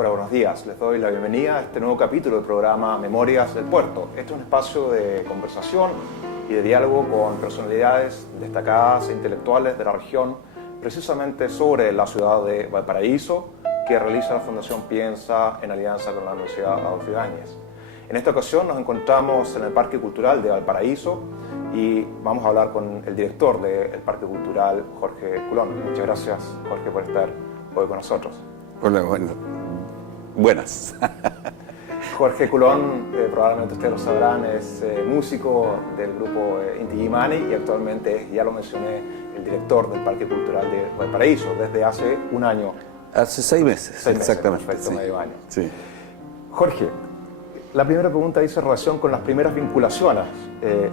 Hola, buenos días. Les doy la bienvenida a este nuevo capítulo del programa Memorias del Puerto. Este es un espacio de conversación y de diálogo con personalidades destacadas e intelectuales de la región, precisamente sobre la ciudad de Valparaíso, que realiza la Fundación Piensa en alianza con la Universidad Adolfo Ibáñez. En esta ocasión nos encontramos en el Parque Cultural de Valparaíso y vamos a hablar con el director del Parque Cultural, Jorge Culón. Muchas gracias, Jorge, por estar hoy con nosotros. Hola, buenas. Jorge Culón, probablemente ustedes lo sabrán, es músico del grupo Inti Illimani y actualmente es, ya lo mencioné, el director del Parque Cultural de Valparaíso desde hace un año. Hace 6 meses, exactamente. Perfecto, sí. Medio año. Sí. Jorge, la primera pregunta dice relación con las primeras vinculaciones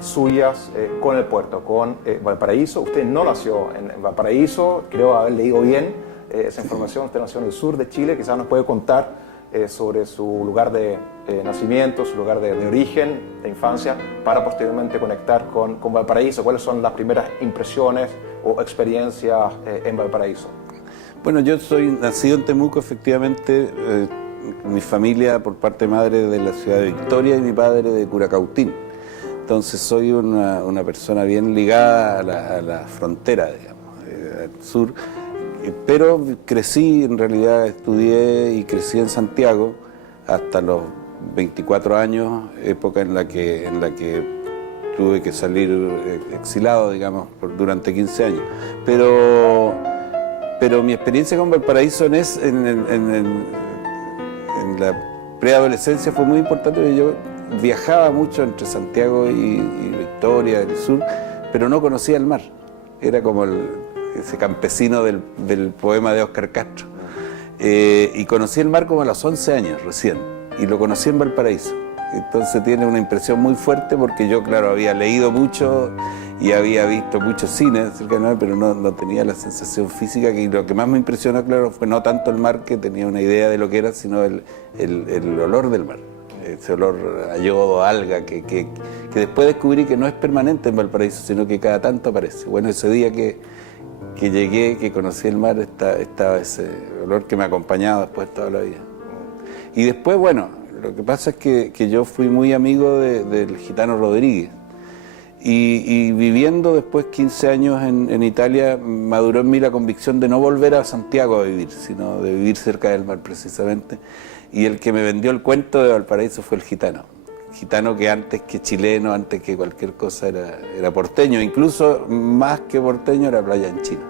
suyas con el puerto, con Valparaíso. Usted no nació en Valparaíso, creo haber leído bien esa información. Usted nació en el sur de Chile, quizás nos puede contar sobre su lugar de nacimiento, su lugar de origen, de infancia, para posteriormente conectar con Valparaíso. ¿Cuáles son las primeras impresiones o experiencias en Valparaíso? Bueno, yo soy nacido en Temuco, efectivamente. Mi familia por parte madre de la ciudad de Victoria y mi padre de Curacautín. Entonces soy una persona bien ligada a la frontera, digamos, al sur. Pero crecí, en realidad estudié y crecí en Santiago hasta los 24 años, época en la que tuve que salir exilado, digamos, durante 15 años. Pero mi experiencia con Valparaíso en la preadolescencia fue muy importante, porque yo viajaba mucho entre Santiago y Victoria, del sur, pero no conocía el mar. Era como ese campesino del poema de Óscar Castro. Y conocí el mar como a los 11 años recién, y lo conocí en Valparaíso. Entonces tiene una impresión muy fuerte porque yo, claro, había leído mucho y había visto muchos cines acerca del mar, pero no tenía la sensación física, que lo que más me impresionó, claro, fue no tanto el mar, que tenía una idea de lo que era, sino el olor del mar. Ese olor a yodo, alga, que después descubrí que no es permanente en Valparaíso, sino que cada tanto aparece. Bueno, ese día que llegué, que conocí el mar, estaba ese olor que me acompañaba después toda la vida. Y después, bueno, lo que pasa es que yo fui muy amigo del Gitano Rodríguez. Y viviendo después 15 años en Italia, maduró en mí la convicción de no volver a Santiago a vivir, sino de vivir cerca del mar precisamente. Y el que me vendió el cuento de Valparaíso fue el Gitano. Gitano que antes que chileno, antes que cualquier cosa era porteño, incluso más que porteño era playa en China.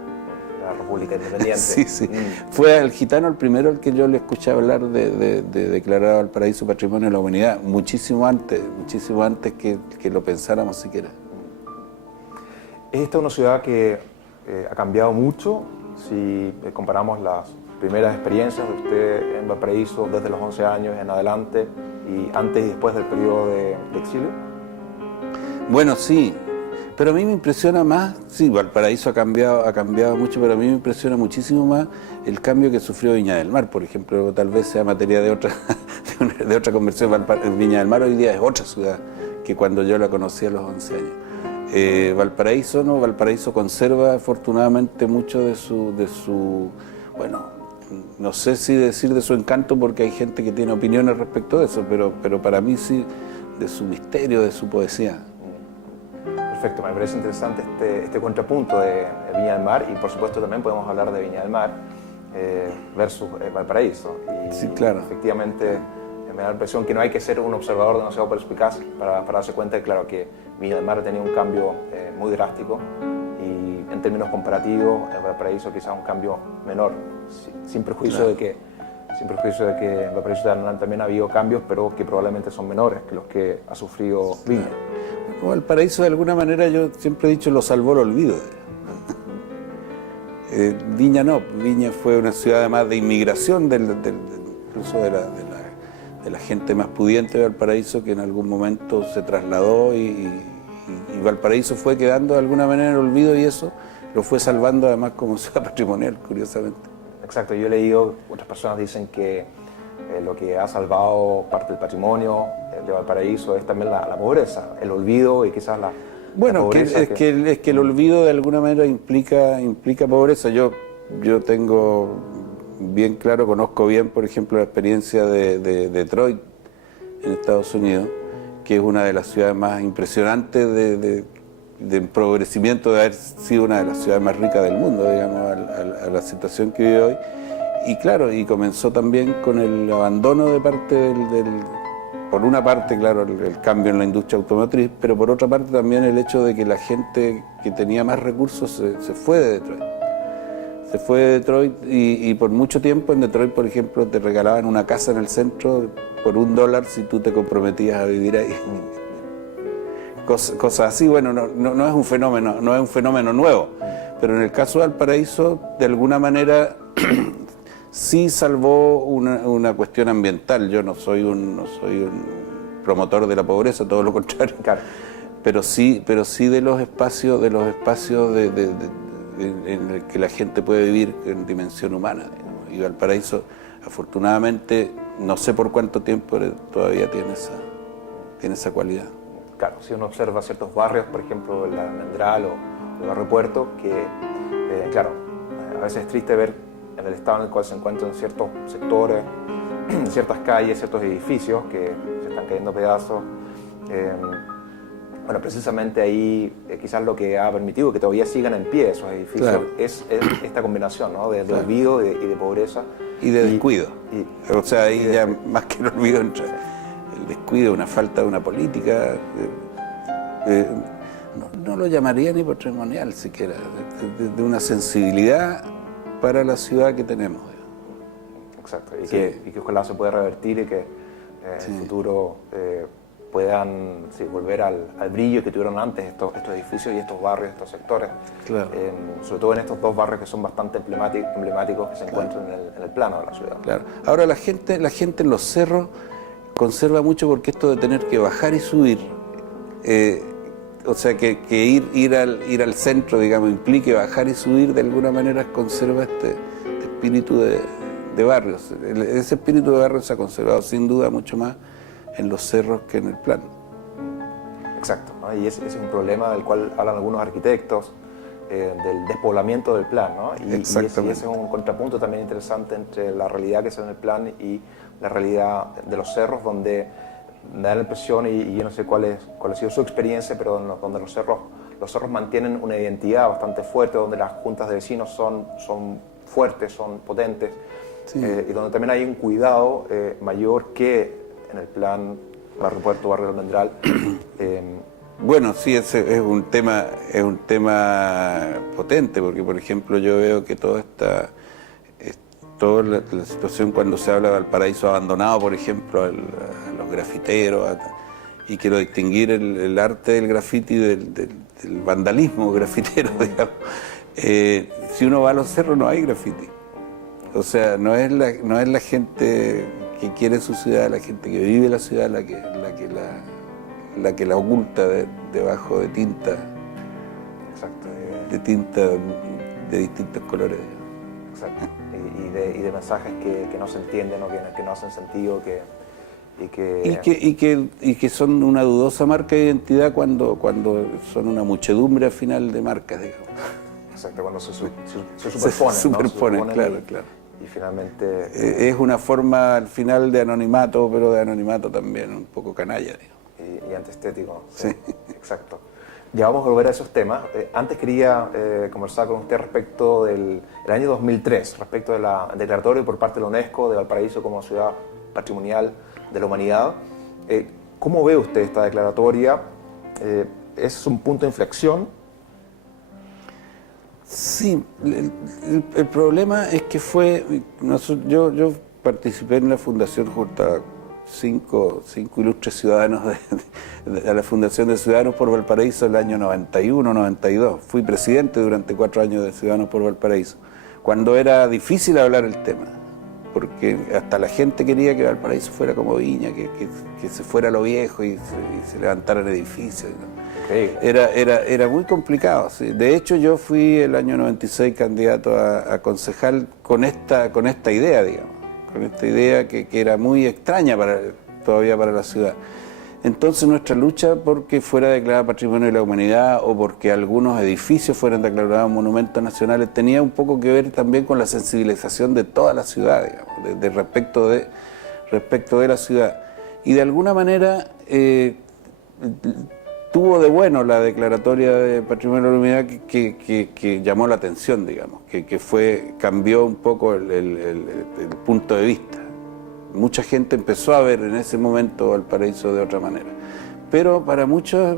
La República Independiente. Sí. Fue el Gitano el primero al que yo le escuché hablar de declarar a Valparaíso Patrimonio de la Humanidad, muchísimo antes que lo pensáramos siquiera. Esta es una ciudad que ha cambiado mucho si comparamos las primeras experiencias de usted en Valparaíso desde los 11 años en adelante y antes y después del periodo de exilio. Bueno, sí, pero a mí me impresiona más, sí, Valparaíso ha cambiado mucho, pero a mí me impresiona muchísimo más el cambio que sufrió Viña del Mar, por ejemplo. Tal vez sea materia de otra conversión. Viña del Mar hoy día es otra ciudad que cuando yo la conocí a los 11 años. Valparaíso conserva afortunadamente mucho de su, bueno, no sé si decir de su encanto, porque hay gente que tiene opiniones respecto de eso, pero para mí sí, de su misterio, de su poesía. Perfecto, me parece interesante este contrapunto de Viña del Mar, y por supuesto también podemos hablar de Viña del Mar versus Valparaíso. Y sí, claro. Efectivamente me da la impresión que no hay que ser un observador demasiado perspicaz para darse cuenta de, claro, que Viña del Mar ha tenido un cambio muy drástico, y en términos comparativos Valparaíso quizás un cambio menor, sin prejuicio, claro, de que en Valparaíso también ha habido cambios, pero que probablemente son menores que los que ha sufrido Viña. Valparaíso, de alguna manera, yo siempre he dicho, lo salvó el olvido. Viña no, Viña fue una ciudad además de inmigración incluso de la gente más pudiente de Valparaíso, que en algún momento se trasladó y Valparaíso fue quedando de alguna manera en el olvido, y eso lo fue salvando además como ciudad patrimonial, curiosamente. Exacto, yo he leído, otras personas dicen que lo que ha salvado parte del patrimonio de Valparaíso es también la pobreza, el olvido y quizás la pobreza. Es que el olvido de alguna manera implica pobreza. Yo tengo bien claro, conozco bien, por ejemplo, la experiencia de Detroit en Estados Unidos, que es una de las ciudades más impresionantes de empobrecimiento, de haber sido una de las ciudades más ricas del mundo, digamos, a la situación que vive hoy. Y claro, y comenzó también con el abandono de parte por una parte, claro, el cambio en la industria automotriz, pero por otra parte también el hecho de que la gente que tenía más recursos se fue de Detroit. Se fue de Detroit y por mucho tiempo en Detroit, por ejemplo, te regalaban una casa en el centro por $1 si tú te comprometías a vivir ahí. Cosas así, bueno, no es un fenómeno nuevo, pero en el caso de Valparaíso, de alguna manera sí salvó una cuestión ambiental. Yo no soy un promotor de la pobreza, todo lo contrario, claro. pero sí de los espacios en el que la gente puede vivir en dimensión humana, digamos. Y Valparaíso, afortunadamente, no sé por cuánto tiempo todavía tiene esa cualidad. Claro, si uno observa ciertos barrios, por ejemplo, el Almendral o el Barrio Puerto, que, claro, a veces es triste ver en el estado en el cual se encuentran ciertos sectores, ciertas calles, ciertos edificios que se están cayendo a pedazos. Bueno, precisamente ahí quizás lo que ha permitido que todavía sigan en pie esos edificios, claro, es esta combinación, ¿no? de claro, olvido y de pobreza. Y de descuido. O sea, ahí ya más que el olvido entra el descuido, una falta de una política, no lo llamaría ni patrimonial siquiera, de una sensibilidad para la ciudad que tenemos. Exacto, y que ojalá se pueda revertir y que en el futuro puedan volver al brillo que tuvieron antes estos edificios y estos barrios, estos sectores, claro, sobre todo en estos dos barrios que son bastante emblemáticos que se encuentran en el plano de la ciudad. Claro. Ahora la gente en los cerros conserva mucho porque esto de tener que bajar y subir, o sea que ir al centro, digamos, implique bajar y subir, de alguna manera conserva este espíritu de barrios. Ese espíritu de barrios se ha conservado sin duda mucho más en los cerros que en el plano. Exacto, ¿no? Y ese es un problema del cual hablan algunos arquitectos, del despoblamiento del plan, ¿no? Y ese es un contrapunto también interesante entre la realidad que se ve en el plan y la realidad de los cerros, donde me da la impresión, y yo no sé cuál ha sido su experiencia, pero donde los cerros mantienen una identidad bastante fuerte, donde las juntas de vecinos son fuertes, son potentes, sí, y donde también hay un cuidado mayor que en el plan Barrio Puerto, Barrio Almendral. Bueno, sí, ese es un tema potente, porque por ejemplo yo veo que toda la situación cuando se habla de Valparaíso abandonado, por ejemplo, a los grafiteros, y quiero distinguir el arte del grafiti del vandalismo grafitero, digamos. Si uno va a los cerros no hay grafiti. O sea, no es la gente que quiere su ciudad, la gente que vive la ciudad, la que la oculta debajo de tinta. Exacto. De tinta de distintos colores. Exacto. Y de mensajes que no se entienden o que no hacen sentido, y que son una dudosa marca de identidad cuando son una muchedumbre al final de marcas, digamos. Exacto, cuando se superponen. Se superponen, ¿no? Claro. Y finalmente... es una forma al final de anonimato, pero de anonimato también un poco canalla, digamos. Y antiestético. Sí. Exacto. Ya vamos a volver a esos temas. Antes quería conversar con usted respecto del año 2003, respecto de la declaratoria por parte de la UNESCO de Valparaíso como ciudad patrimonial de la humanidad. ¿Cómo ve usted esta declaratoria? ¿Es un punto de inflexión? Sí, el problema es que yo participé en la fundación junto a cinco ilustres ciudadanos de la Fundación de Ciudadanos por Valparaíso el año 91-92. Fui presidente durante 4 años de Ciudadanos por Valparaíso, cuando era difícil hablar el tema, porque hasta la gente quería que Valparaíso fuera como Viña, que se fuera lo viejo y se levantaran edificios, ¿no? Era muy complicado, sí. De hecho, yo fui el año 96 candidato a concejal con esta idea, digamos, con esta idea que era muy extraña todavía para la ciudad. Entonces nuestra lucha porque fuera declarada Patrimonio de la Humanidad o porque algunos edificios fueran declarados monumentos nacionales tenía un poco que ver también con la sensibilización de toda la ciudad, digamos, respecto de la ciudad. Y de alguna manera tuvo de bueno la declaratoria de Patrimonio de la Humanidad que llamó la atención, digamos, cambió un poco el punto de vista. Mucha gente empezó a ver en ese momento Valparaíso de otra manera. Pero para mucha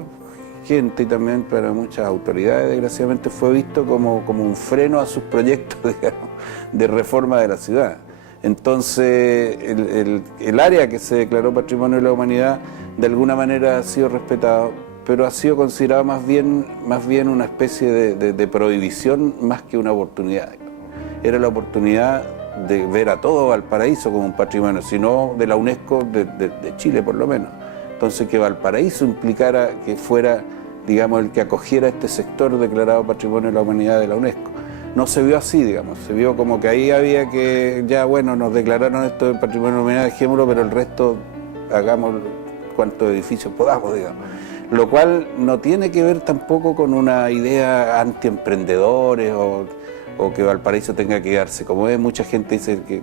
gente y también para muchas autoridades, desgraciadamente, fue visto como un freno a sus proyectos, digamos, de reforma de la ciudad. Entonces, el área que se declaró Patrimonio de la Humanidad, de alguna manera ha sido respetado, pero ha sido considerado más bien una especie de prohibición más que una oportunidad. Era la oportunidad de ver a todo Valparaíso como un patrimonio, sino de la UNESCO de Chile por lo menos. Entonces que Valparaíso implicara que fuera, digamos, el que acogiera este sector declarado Patrimonio de la Humanidad de la UNESCO. No se vio así, digamos, se vio como que ahí había que, ya bueno, nos declararon esto de Patrimonio de la Humanidad, dejémoslo, pero el resto hagamos cuantos edificios podamos, digamos. Lo cual no tiene que ver tampoco con una idea antiemprendedores o que Valparaíso tenga que quedarse como es. Mucha gente dice que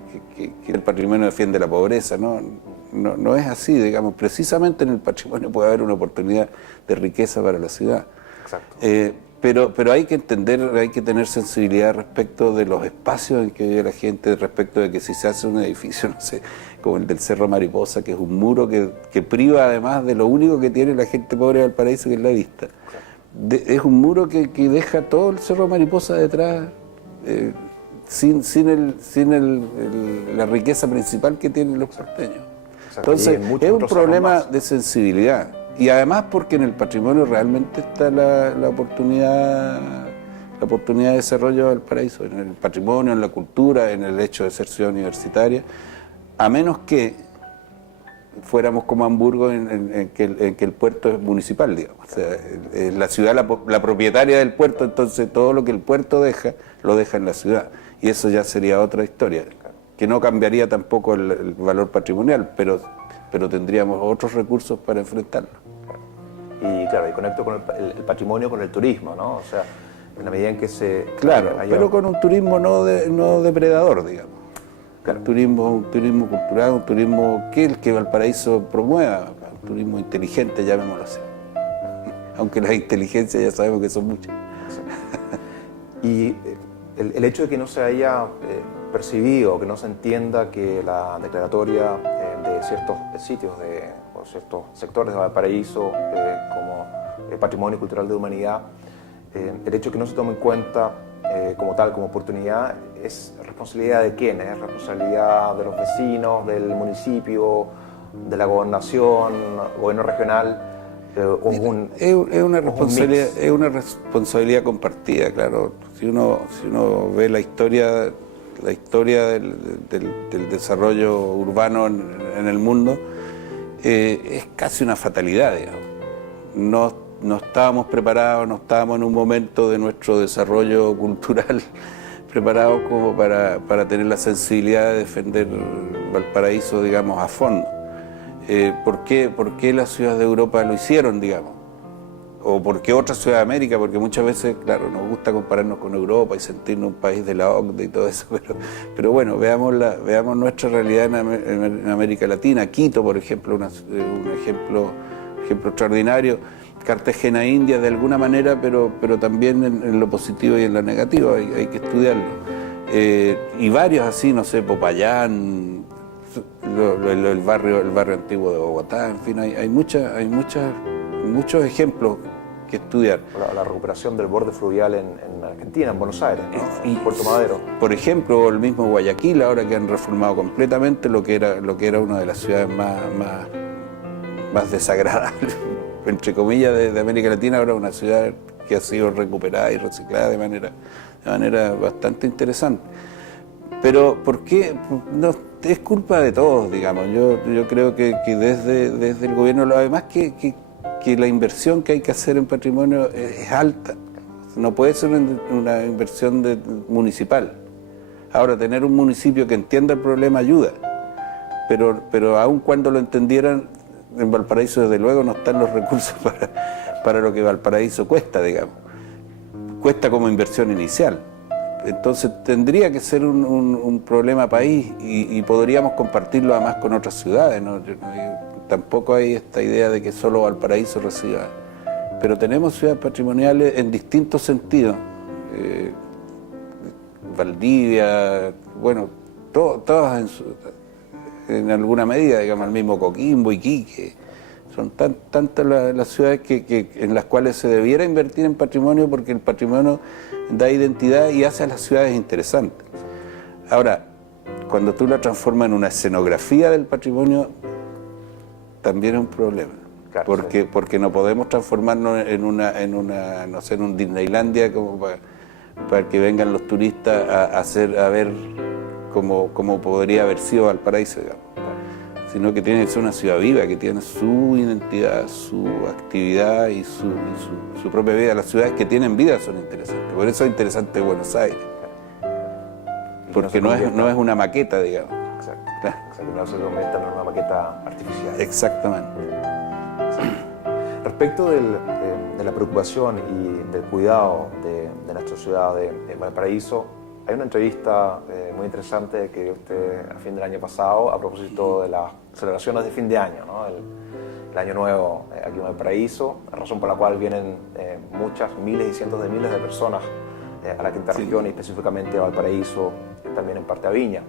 el patrimonio defiende la pobreza, no es así, digamos. Precisamente en el patrimonio puede haber una oportunidad de riqueza para la ciudad. Exacto. Pero hay que entender, hay que tener sensibilidad respecto de los espacios en que vive la gente, respecto de que si se hace un edificio, no sé, como el del Cerro Mariposa, que es un muro que priva además de lo único que tiene la gente pobre de Valparaíso, que es la vista. Es un muro que deja todo el Cerro Mariposa detrás, sin la riqueza principal que tienen los porteños. Entonces es un problema de sensibilidad y además porque en el patrimonio realmente está la oportunidad de desarrollo de Valparaíso, en el patrimonio, en la cultura, en el hecho de ser ciudad universitaria, a menos que fuéramos como Hamburgo en que el puerto es municipal, digamos. O sea, la ciudad la propietaria del puerto, entonces todo lo que el puerto deja, lo deja en la ciudad. Y eso ya sería otra historia, que no cambiaría tampoco el valor patrimonial, pero tendríamos otros recursos para enfrentarlo. Y claro, y conecto con el patrimonio con el turismo, ¿no? O sea, en la medida en que se... Claro, pero con un turismo no depredador, digamos. Claro. Un turismo cultural, un turismo que Valparaíso promueva, un turismo inteligente, llamémoslo así. Aunque las inteligencias ya sabemos que son muchas. Y el hecho de que no se haya percibido, que no se entienda que la declaratoria de ciertos sitios o ciertos sectores de Valparaíso como patrimonio cultural de humanidad, el hecho de que no se tome en cuenta como tal, como oportunidad, es responsabilidad de quiénes, es responsabilidad de los vecinos, del municipio, de la gobernación, gobierno regional. Es una responsabilidad compartida, claro. Si uno ve la historia del desarrollo urbano en el mundo, es casi una fatalidad, digamos. No estábamos preparados, no estábamos en un momento de nuestro desarrollo cultural preparados como para tener la sensibilidad de defender Valparaíso, digamos, a fondo. ¿Por qué las ciudades de Europa lo hicieron, digamos? ¿O por qué otras ciudades de América? Porque muchas veces, claro, nos gusta compararnos con Europa y sentirnos un país de la OCDE y todo eso, pero bueno, veamos nuestra realidad en América Latina. Quito, por ejemplo, un ejemplo extraordinario. Cartagena, India, de alguna manera, pero también en lo positivo y en lo negativo, hay que estudiarlo. Y varios así, no sé, Popayán, el barrio antiguo de Bogotá, en fin, hay muchos ejemplos que estudiar. La recuperación del borde fluvial en Argentina, en Buenos Aires, ¿no? Y Puerto Madero. Por ejemplo, el mismo Guayaquil, ahora que han reformado completamente lo que era una de las ciudades más desagradables, entre comillas, de América Latina, ahora una ciudad que ha sido recuperada y reciclada de manera bastante interesante. Pero ¿por qué? No, es culpa de todos, digamos. Yo creo que desde el gobierno, además que la inversión que hay que hacer en patrimonio es alta. No puede ser una inversión municipal. Ahora, tener un municipio que entienda el problema ayuda, pero aun cuando lo entendieran, en Valparaíso desde luego no están los recursos para lo que Valparaíso cuesta, digamos. Cuesta como inversión inicial. Entonces tendría que ser un problema país y podríamos compartirlo además con otras ciudades, ¿no? Tampoco hay esta idea de que solo Valparaíso reciba. Pero tenemos ciudades patrimoniales en distintos sentidos. Valdivia, bueno, todas en alguna medida, digamos, el mismo Coquimbo, Iquique. Son tantas las ciudades en las cuales se debiera invertir en patrimonio porque el patrimonio da identidad y hace a las ciudades interesantes. Ahora, cuando tú la transformas en una escenografía del patrimonio, también es un problema. Claro, porque no podemos transformarnos en no sé, en un Disneylandia como para que vengan los turistas a ver cómo podría haber sido Valparaíso, digamos. Sino que tiene que ser una ciudad viva, que tiene su identidad, su actividad y su propia vida. Las ciudades que tienen vida son interesantes. Por eso es interesante Buenos Aires. Porque no es una maqueta, digamos. Exacto. Claro. No se convierta en una maqueta artificial. Exactamente. Respecto de la preocupación y del cuidado de nuestra ciudad de Valparaíso, hay una entrevista muy interesante que dio usted a fin del año pasado a propósito de las celebraciones de fin de año, ¿no? El año nuevo aquí en Valparaíso, razón por la cual vienen muchas, miles y cientos de miles de personas a la quinta región y específicamente a Valparaíso, también en parte a Viña.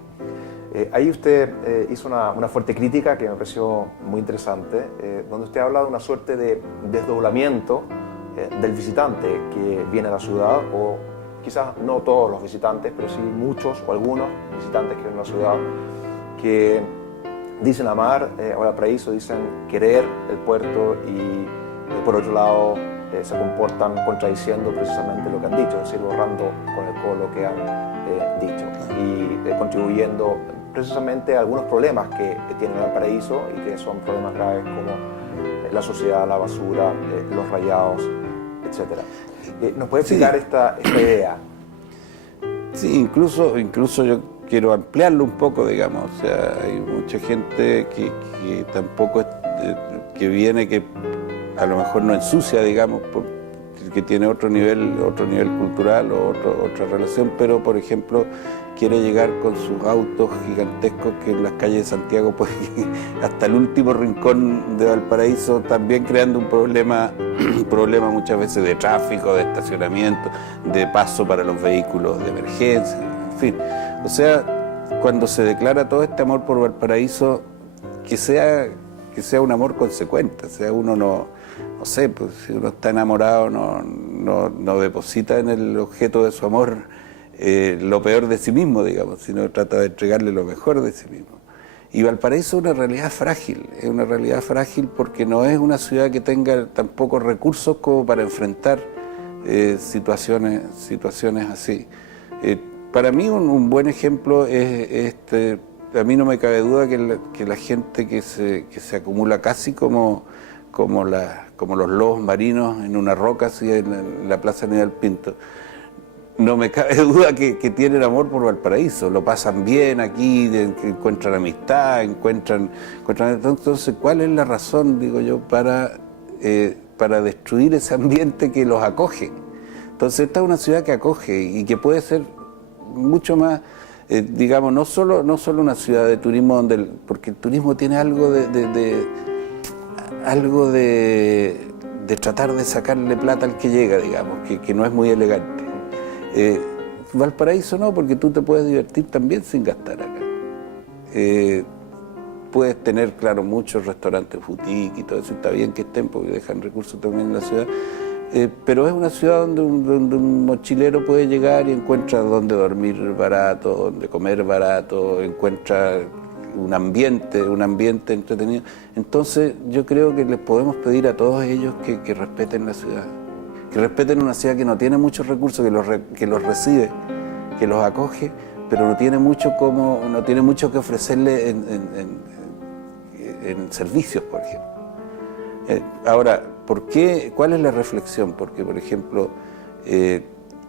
Ahí usted hizo una fuerte crítica que me pareció muy interesante, donde usted habla de una suerte de desdoblamiento del visitante que viene a la ciudad, o quizás no todos los visitantes, pero sí muchos o algunos visitantes que vienen a la ciudad, que dicen amar a Valparaíso, dicen querer el puerto y por otro lado se comportan contradiciendo precisamente lo que han dicho, es decir, borrando con el codo lo que han dicho y contribuyendo precisamente a algunos problemas que tiene Valparaíso y que son problemas graves como la sociedad, la basura, los rayados, etc. ¿Nos puede explicar esta idea? Sí, incluso yo quiero ampliarlo un poco, digamos. O sea, hay mucha gente que tampoco que viene, que a lo mejor no ensucia, digamos, que tiene otro nivel cultural o otra relación, pero por ejemplo quiere llegar con sus autos gigantescos que en las calles de Santiago, pues hasta el último rincón de Valparaíso, también creando un problema muchas veces de tráfico, de estacionamiento, de paso para los vehículos de emergencia, en fin. O sea, cuando se declara todo este amor por Valparaíso, que sea un amor consecuente, o sea, uno no sé, pues si uno está enamorado no deposita en el objeto de su amor lo peor de sí mismo, digamos, sino trata de entregarle lo mejor de sí mismo. Y Valparaíso es una realidad frágil porque no es una ciudad que tenga tampoco recursos como para enfrentar situaciones así. Para mí un buen ejemplo es a mí no me cabe duda que la gente que se acumula casi como los lobos marinos en una roca así en la Plaza Aníbal Pinto. No me cabe duda que tienen amor por Valparaíso, lo pasan bien aquí, que encuentran amistad, encuentran... Entonces, ¿cuál es la razón, digo yo, para destruir ese ambiente que los acoge? Entonces, esta es una ciudad que acoge y que puede ser mucho más, digamos, no solo una ciudad de turismo, porque el turismo tiene algo de tratar de sacarle plata al que llega, digamos, que no es muy elegante. Valparaíso no, porque tú te puedes divertir también sin gastar acá. Puedes tener, claro, muchos restaurantes boutique y todo eso, está bien que estén porque dejan recursos también en la ciudad, pero es una ciudad donde un mochilero puede llegar y encuentra donde dormir barato, donde comer barato, encuentra un ambiente entretenido. Entonces yo creo que les podemos pedir a todos ellos que respeten la ciudad. Que respeten una ciudad que no tiene muchos recursos, que los recibe, que los acoge, pero no tiene mucho que ofrecerle en servicios, por ejemplo. Ahora, ¿cuál es la reflexión? Porque, por ejemplo,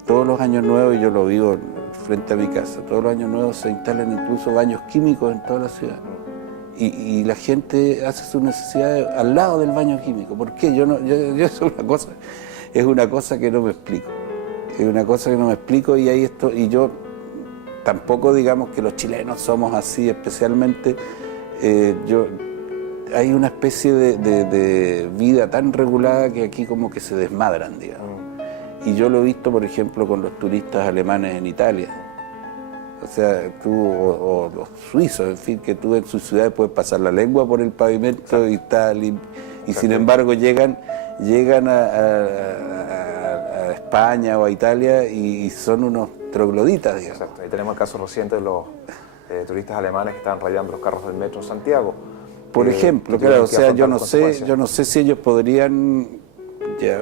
todos los años nuevos, y yo lo vivo frente a mi casa, todos los años nuevos se instalan incluso baños químicos en toda la ciudad. y la gente hace sus necesidades al lado del baño químico. ¿Por qué? Yo es una cosa que no me explico. Es una cosa que no me explico y yo tampoco digamos que los chilenos somos así especialmente. Hay una especie de vida tan regulada que aquí como que se desmadran, digamos. Y yo lo he visto, por ejemplo, con los turistas alemanes en Italia. O sea, o los suizos, en fin, que tú en sus ciudades puedes pasar la lengua por el pavimento y tal, y sin embargo llegan a España o a Italia y son unos trogloditas, digamos. Exacto. Ahí tenemos el caso reciente de los turistas alemanes que estaban rayando los carros del metro en Santiago. Por ejemplo, claro, o sea, yo no sé si ellos podrían, ya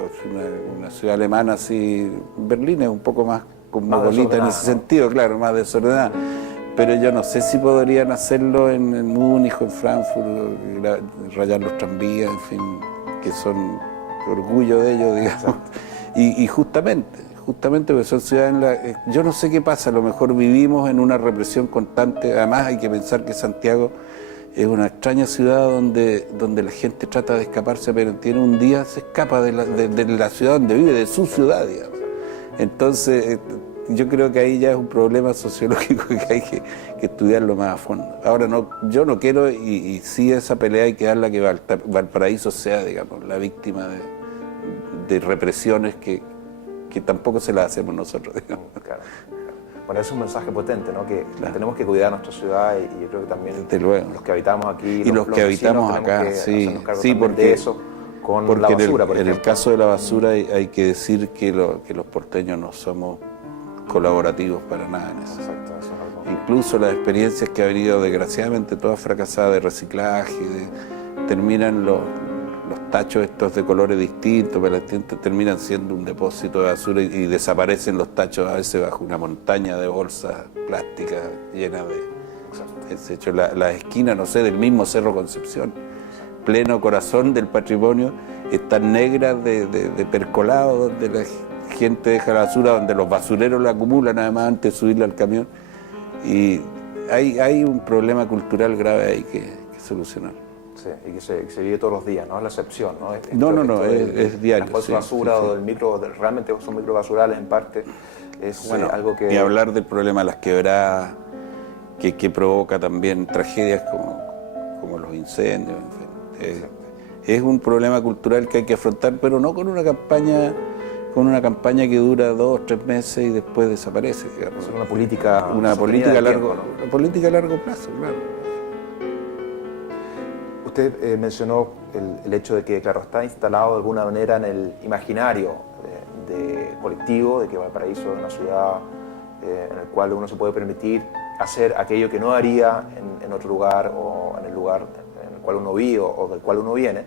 una ciudad alemana así, Berlín es un poco más cosmopolita en ese sentido, claro, más desordenada, pero yo no sé si podrían hacerlo en Múnich o en Frankfurt, rayar los tranvías, en fin, que son orgullo de ellos, digamos. Y justamente porque son ciudades yo no sé qué pasa, a lo mejor vivimos en una represión constante. Además hay que pensar que Santiago es una extraña ciudad donde la gente trata de escaparse, pero tiene un día se escapa de la ciudad donde vive, de su ciudad, digamos. Entonces, yo creo que ahí ya es un problema sociológico que hay que estudiarlo más a fondo. Ahora, yo no quiero, y sí esa pelea hay que darla, que Valparaíso sea, digamos, la víctima de represiones que tampoco se las hacemos nosotros, digamos. Claro. Bueno, es un mensaje potente, ¿no? Que tenemos que cuidar nuestra ciudad y yo creo que también los que habitamos aquí y los que habitamos acá, sí, porque de eso con la basura, en el caso de la basura hay que decir que los porteños no somos colaborativos para nada en eso. Exacto, eso es algo. Incluso las experiencias que ha venido desgraciadamente todas fracasadas de reciclaje, terminan los tachos estos de colores distintos, pero terminan siendo un depósito de basura y desaparecen los tachos a veces bajo una montaña de bolsas plásticas llenas de desechos. La esquina, no sé, del mismo Cerro Concepción, pleno corazón del patrimonio, están negras de percolado, donde la gente deja la basura, donde los basureros la acumulan además antes de subirla al camión. Y hay un problema cultural grave ahí que solucionar. Sí, y que se vive todos los días, no es la excepción, ¿no? Es diario. Las basura o del micro, realmente son microbasurales en parte, es algo que... Y hablar del problema de las quebradas, que provoca también tragedias como los incendios, en fin. Es un problema cultural que hay que afrontar, pero no con una campaña que dura 2 o 3 meses y después desaparece, digamos. Es una política a largo plazo, claro. Usted mencionó el hecho de que, claro, está instalado de alguna manera en el imaginario colectivo de que Valparaíso es una ciudad en la cual uno se puede permitir hacer aquello que no haría en otro lugar o en el lugar en el cual uno vive o del cual uno viene.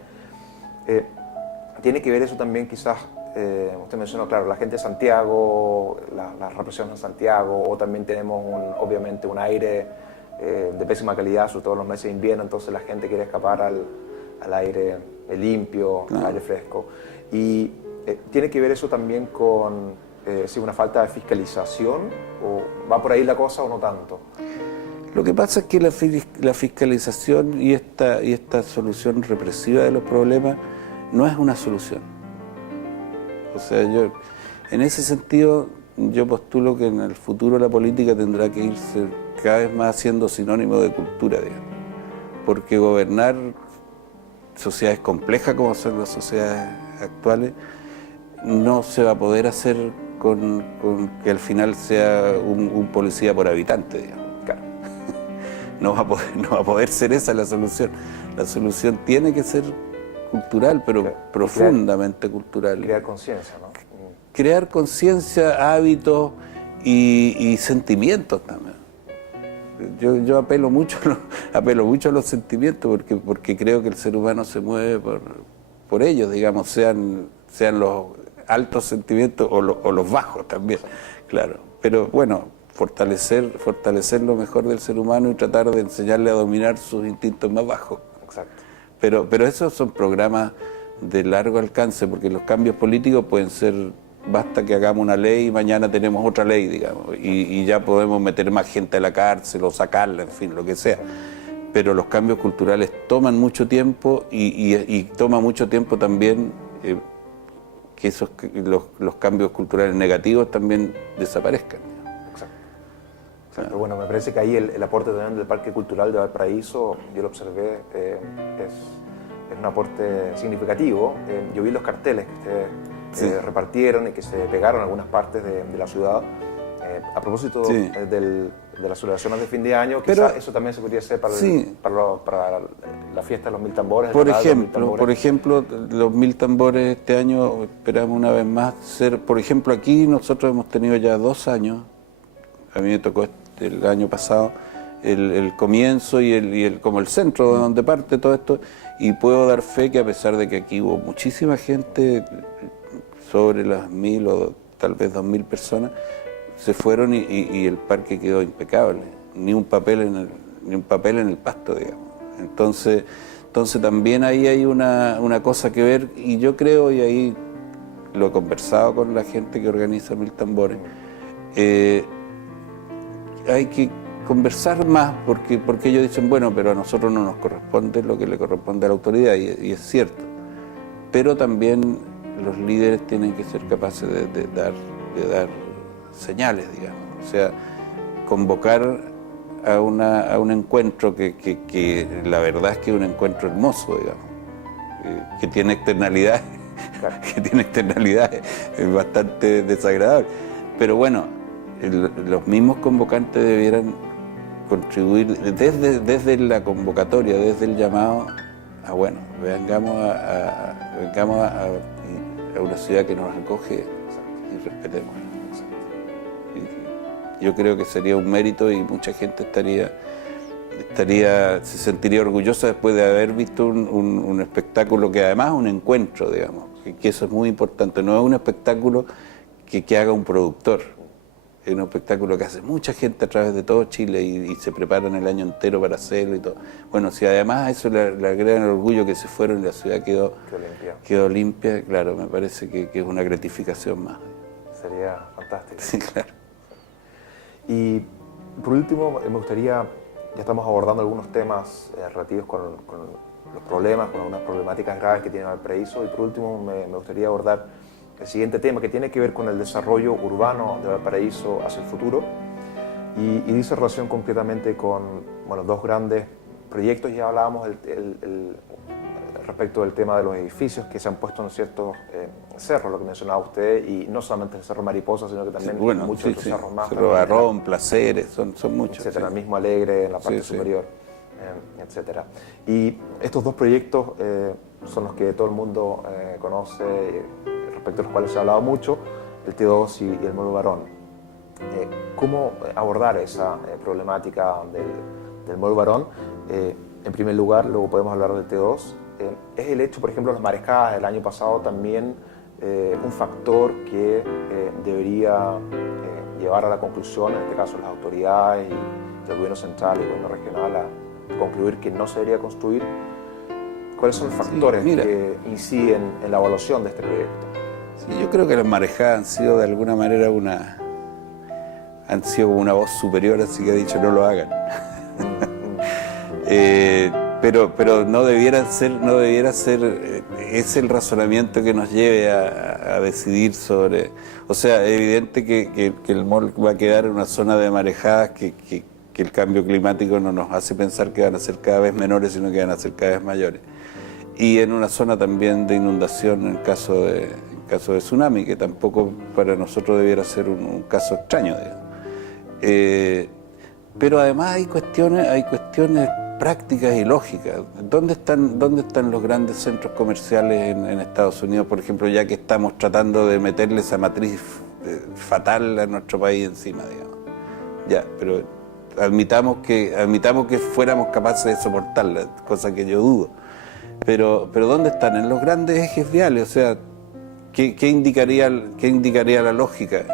Tiene que ver eso también quizás, usted mencionó, claro, la gente de Santiago, la represión en Santiago, o también tenemos obviamente un aire de pésima calidad, sobre todo en los meses de invierno, entonces la gente quiere escapar al aire limpio, al aire fresco. Y tiene que ver eso también con una falta de fiscalización, o va por ahí la cosa o no tanto. Lo que pasa es que la fiscalización y esta solución represiva de los problemas no es una solución. O sea, en ese sentido, yo postulo que en el futuro la política tendrá que irse cada vez más siendo sinónimo de cultura, digamos. Porque gobernar sociedades complejas como son las sociedades actuales no se va a poder hacer con que al final sea un policía por habitante, digamos. Claro. No va a poder ser esa la solución. La solución tiene que ser cultural, pero profundamente cultural. Crear conciencia, ¿no? Crear conciencia, hábitos y sentimientos también. Yo apelo mucho a los sentimientos porque creo que el ser humano se mueve por ellos, digamos, sean los altos sentimientos o los bajos también, claro. Pero bueno, fortalecer lo mejor del ser humano y tratar de enseñarle a dominar sus instintos más bajos. Exacto. Pero esos son programas de largo alcance, porque los cambios políticos pueden ser, basta que hagamos una ley y mañana tenemos otra ley, digamos, y ya podemos meter más gente a la cárcel o sacarla, en fin, lo que sea. pero los cambios culturales toman mucho tiempo y toma mucho tiempo también que los cambios culturales negativos también desaparezcan. Exacto. Exacto. Bueno, me parece que ahí el aporte también del Parque Cultural de Valparaíso, yo lo observé, es un aporte significativo. Yo vi los carteles que ustedes repartieron y que se pegaron en algunas partes de la ciudad. A propósito de las celebraciones de fin de año, quizás eso también se podría hacer para la fiesta de los 1000 tambores. Por ejemplo, los 1000 tambores este año esperamos una vez más ser, por ejemplo, aquí nosotros hemos tenido ya 2 años, a mí me tocó el año pasado, el comienzo y como el centro de donde parte todo esto, y puedo dar fe que a pesar de que aquí hubo muchísima gente, sobre las 1000 o tal vez 2000 personas, se fueron y el parque quedó impecable, ni un papel en el pasto, digamos. Entonces también ahí hay una cosa que ver, y yo creo, y ahí lo he conversado con la gente que organiza 1000 tambores, hay que conversar más, porque ellos dicen, bueno, pero a nosotros no nos corresponde lo que le corresponde a la autoridad, y es cierto, pero también los líderes tienen que ser capaces de dar señales, digamos, o sea, convocar a un encuentro que la verdad es que es un encuentro hermoso, digamos, que tiene externalidades, bastante desagradables, pero bueno, los mismos convocantes debieran contribuir desde la convocatoria, desde el llamado a, bueno, vengamos a una ciudad que nos acoge y respetemos. Yo creo que sería un mérito y mucha gente se sentiría orgullosa después de haber visto un espectáculo que además es un encuentro, digamos, que eso es muy importante. No es un espectáculo que haga un productor, es un espectáculo que hace mucha gente a través de todo Chile y se preparan el año entero para hacerlo y todo. Bueno, si además a eso le agregan el orgullo que se fueron y la ciudad quedó limpia, claro, me parece que es una gratificación más. Sería fantástico. Sí, claro. Y por último, me gustaría, ya estamos abordando algunos temas relativos con los problemas, con algunas problemáticas graves que tiene Valparaíso, y por último me gustaría abordar el siguiente tema que tiene que ver con el desarrollo urbano de Valparaíso hacia el futuro, y dice relación concretamente con dos grandes proyectos. Ya hablábamos respecto del tema de los edificios que se han puesto en ciertos cerros, lo que mencionaba usted, y no solamente el Cerro Mariposa, sino que también muchos otros cerros más. Cerro Barrón, Placeres, son muchos. Etcétera, mismo Alegre en la parte superior, etcétera. Y estos dos proyectos son los que todo el mundo conoce, respecto a los cuales se ha hablado mucho, el T2 y el Módulo Barón. ¿Cómo abordar esa problemática del Módulo Barón? En primer lugar, luego podemos hablar del T2. Es el hecho, por ejemplo, de las marejadas del año pasado también un factor que debería llevar a la conclusión, en este caso las autoridades y el gobierno central y el gobierno regional, a concluir que no se debería construir. ¿Cuáles son los factores que inciden en la evaluación de este proyecto? Sí, yo creo que las marejadas han sido de alguna manera han sido como una voz superior, así que ha dicho no lo hagan. Pero no debiera ser es el razonamiento que nos lleve a decidir sobre. O sea, es evidente que el mall va a quedar en una zona de marejadas que el cambio climático no nos hace pensar que van a ser cada vez menores, sino que van a ser cada vez mayores. Y en una zona también de inundación en caso de tsunami, que tampoco para nosotros debiera ser un caso extraño, digamos. Pero además hay cuestiones prácticas y lógicas. ¿Dónde están los grandes centros comerciales en Estados Unidos, por ejemplo, ya que estamos tratando de meterle esa matriz fatal a nuestro país encima, digamos? Ya, pero admitamos que fuéramos capaces de soportarla, cosa que yo dudo. Pero ¿dónde están? En los grandes ejes viales. O sea, ¿qué indicaría la lógica?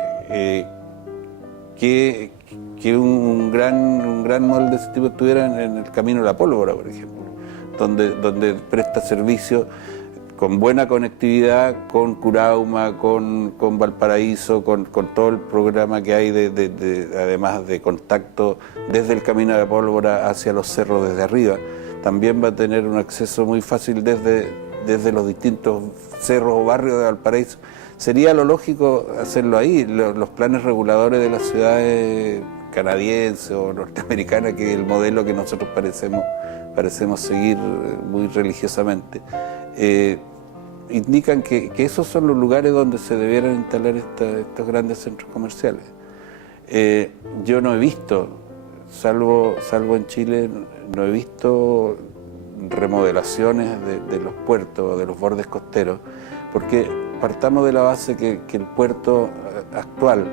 Que un gran molde de ese tipo estuviera en el Camino de la Pólvora, por ejemplo, donde presta servicio con buena conectividad con Curauma, con Valparaíso, con todo el programa que hay además de contacto desde el Camino de la Pólvora hacia los cerros desde arriba. También va a tener un acceso muy fácil desde los distintos cerros o barrios de Valparaíso. Sería lo lógico hacerlo ahí. Los planes reguladores de las ciudades canadienses o norteamericanas, que es el modelo que nosotros parecemos seguir muy religiosamente, indican que esos son los lugares donde se debieran instalar estos grandes centros comerciales. Yo no he visto, salvo en Chile, no he visto remodelaciones de los puertos, de los bordes costeros, porque partamos de la base que el puerto actual,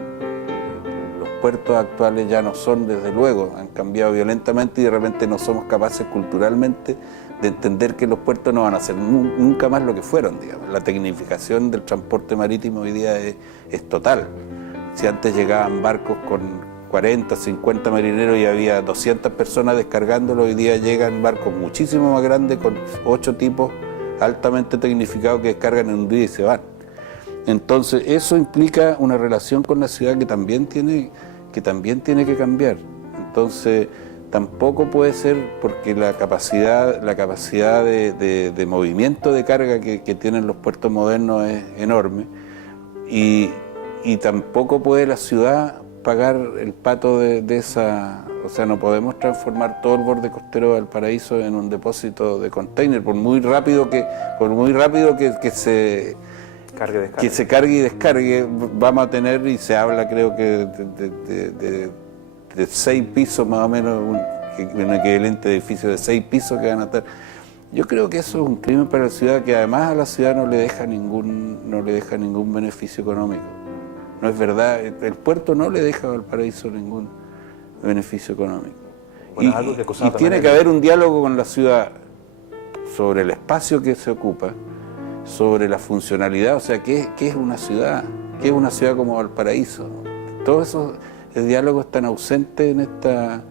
los puertos actuales ya no son, desde luego, han cambiado violentamente y de repente no somos capaces culturalmente de entender que los puertos no van a ser nunca más lo que fueron, digamos. La tecnificación del transporte marítimo hoy día es total. Si antes llegaban barcos con 40, 50 marineros y había 200 personas descargándolo, hoy día llegan barcos muchísimo más grandes con 8 tipos altamente tecnificados que descargan en un día y se van. Entonces eso implica una relación con la ciudad que también tiene que cambiar. Entonces tampoco puede ser, porque la capacidad de movimiento de carga que tienen los puertos modernos es enorme, y tampoco puede la ciudad pagar el pato de esa. O sea, no podemos transformar todo el borde costero de Valparaíso en un depósito de container, por muy rápido que se cargue y descargue. Vamos a tener, y se habla, creo que de 6 pisos más o menos, un equivalente de edificio de 6 pisos que van a estar. Yo creo que eso es un crimen para la ciudad, que además a la ciudad no le deja ningún beneficio económico. No es verdad, el puerto no le deja a Valparaíso ningún beneficio económico. Bueno, y tiene que haber un diálogo con la ciudad sobre el espacio que se ocupa, sobre la funcionalidad, o sea, ¿qué es una ciudad? ¿Qué es una ciudad como Valparaíso? Todos esos diálogos están ausentes en esta.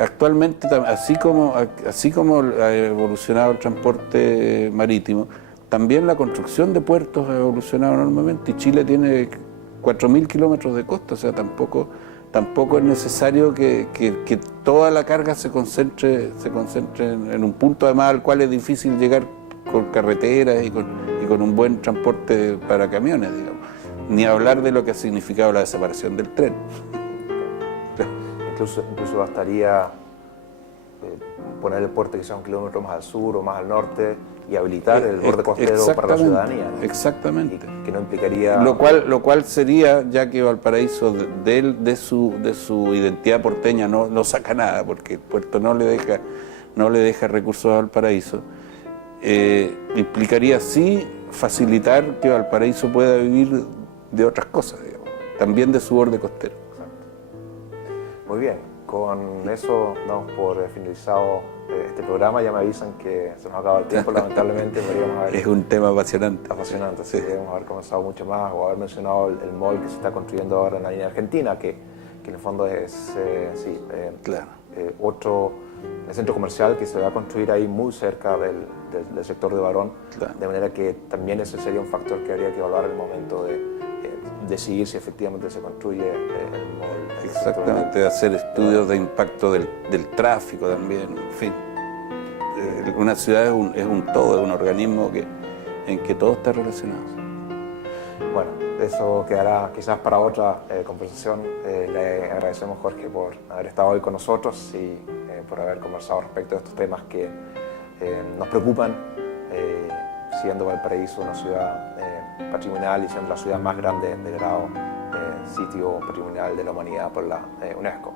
Actualmente, así como ha evolucionado el transporte marítimo, también la construcción de puertos ha evolucionado enormemente, y Chile tiene 4.000 kilómetros de costa, o sea, tampoco es necesario que toda la carga se concentre en un punto, además al cual es difícil llegar con carreteras y con un buen transporte para camiones, digamos. Ni hablar de lo que ha significado la desaparición del tren. Incluso bastaría poner el puerto quizá 1 kilómetro más al sur o más al norte y habilitar el borde costero para la ciudadanía, ¿no? Exactamente. Y que no implicaría. Lo cual sería, ya que Valparaíso de su identidad porteña no saca nada, porque el puerto no le deja recursos a Valparaíso, implicaría sí facilitar que Valparaíso pueda vivir de otras cosas, digamos, también de su borde costero. Muy bien, con eso damos por finalizado este programa. Ya me avisan que se nos acaba el tiempo, lamentablemente. Es un tema apasionante. Apasionante, sí. Debemos haber comenzado mucho más, o haber mencionado el mall que se está construyendo ahora en la línea argentina, que en el fondo es claro. Otro centro comercial que se va a construir ahí muy cerca del sector de Barón, claro. De manera que también ese sería un factor que habría que evaluar en el momento de decidir si efectivamente se construye el mall. Exactamente, de hacer estudios de impacto del tráfico también, en fin. Una ciudad es un todo, es un organismo en que todo está relacionado. Bueno, eso quedará quizás para otra conversación. Le agradecemos, Jorge, por haber estado hoy con nosotros y por haber conversado respecto a estos temas que nos preocupan, siendo Valparaíso una ciudad patrimonial y siendo la ciudad más grande de grado sitio patrimonial de la humanidad por la UNESCO.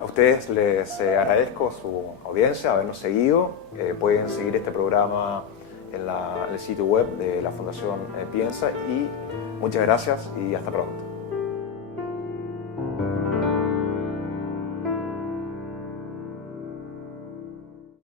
A ustedes les agradezco su audiencia, habernos seguido. Pueden seguir este programa en el sitio web de la Fundación Piensa, y muchas gracias y hasta pronto.